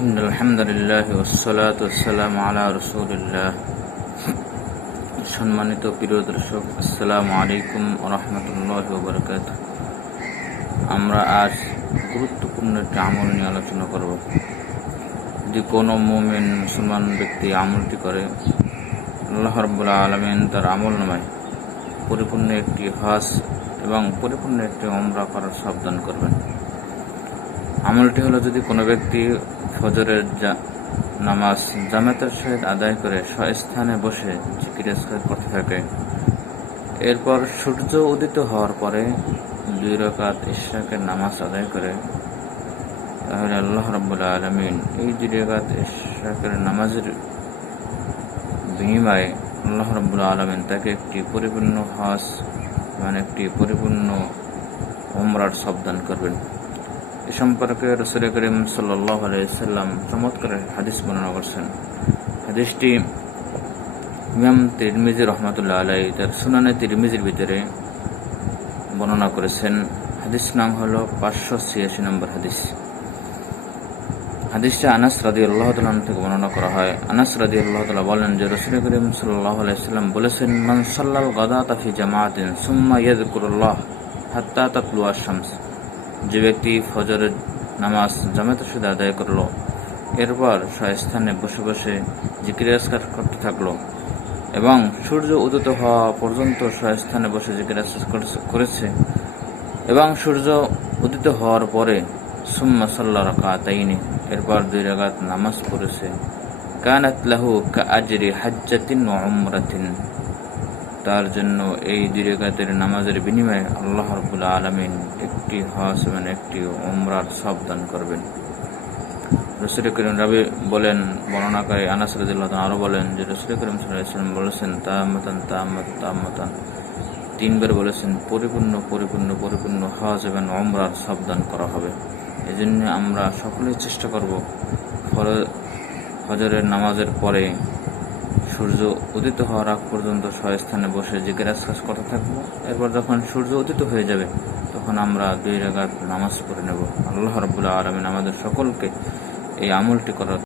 ইন্নাল হামদুলিল্লাহি ওয়াসসালাতু ওয়াসসালামু আলা রাসূলিল্লাহ। সম্মানিত প্রিয় দর্শক, আসসালামু আলাইকুম ওয়া রাহমাতুল্লাহি ওয়া বারাকাতুহু। আমরা আজ গুরুত্বপূর্ণ একটি আমল নিয়ে আলোচনা করব। যদি কোনো মুমিন মুসলমান ব্যক্তি আমলটি করে, আল্লাহ রাব্বুল আলামিন তার আমলনামায় পরিপূর্ণ একটি হজ এবং পরিপূর্ণ একটি উমরা করার সাবধান করবেন। আমলটি হলো, যদি কোনো ব্যক্তি ফজরের নামাজ জামাতের সহিত আদায় করে স্বস্থানে বসে জিকির আজকার করতে থাকে, এরপর সূর্য উদিত হওয়ার পরে 2 রাকাত ইশরাকের নামাজ আদায় করে, তাহলে আল্লাহ রাব্বুল আলামিন এই 2 রাকাত ইশরাকের নামাজের বিনিময়ে আল্লাহ রাব্বুল আলামিন তাকে একটি পরিপূর্ণ হজ একটি পরিপূর্ণ উমরার সাবধান করবেন। এ সম্পর্কে রাসূল করিম সাল্লাল্লাহু আলাইহি ওয়াসাল্লাম চমৎকার হাদিস বর্ণনা করেছেন। হাদিসটি ইমাম তিরমিজি রাহমাতুল্লাহ আলাইহি তার সুনানে তিরমিজির ভিতরে বর্ণনা করেছেন। হাদিস নাম হলো 586 নম্বর হাদিস। হাদিসটা আনাস রাদিয়াল্লাহু তাআলা থেকে বর্ণনা করা হয়। আনাস রাদিয়াল্লাহু তাআলা বলেন যে রাসূল করিম সাল্লাল্লাহু আলাইহি ওয়াসাল্লাম বলেছেন, মান সাল্লাল গাদাতা ফি জামাআতিন সুম্মা ইয়াযকুরুল্লাহ হাত্তা তাতলু আশ-শামস। যে ব্যক্তি ফজরের নামাজ জামাতের সাথে আদায় করলো, এরপর স্বস্থানে বসে বসে জিকির আজকার করতে থাকলো এবং সূর্য উদিত হওয়া পর্যন্ত স্বস্থানে বসে জিকির আজকার করেছে এবং সূর্য উদিত হওয়ার পরে সুম্মা সাল্লা রাকাতাইনি, এরপর 2 রাকাত নামাজ পড়েছে, কানাত লাহু কাআজরি হাজ্জাতিন ওয়া উমরাতিন, তার জন্য এই 2 রাকাতের নামাজের বিনিময়ে আল্লাহ রাব্বুল আলামিন একটি হজ এবং একটি উমরার সাবধান করবেন। রাসূল করিম বলেন, বর্ণনাকারী আনাস রাদিয়াল্লাহু তাআলা আরো বলেন যে রাসূল করিম সাল্লাল্লাহু আলাইহি ওয়াসাল্লাম বলেছেন, তামাতান তামাতান তামাতান, 3 বার বলেছেন, পরিপূর্ণ পরিপূর্ণ পরিপূর্ণ হজ এবং উমরার সাবধান করা হবে। এজন্য আমরা সকলেই চেষ্টা করব ফজরের নামাজের পরে সূর্য উদিত হওয়ার আগ পর্যন্ত স্বস্থানে বসে জিকির আজকার করতে থাকবো। এরপর যখন সূর্য উদিত হয়ে যাবে, তখন আমরা 2 রাকাত নামাজ পড়ে নেব। আল্লাহ রাব্বুল আলামিন আমাদের সকলকে এই আমলটি করার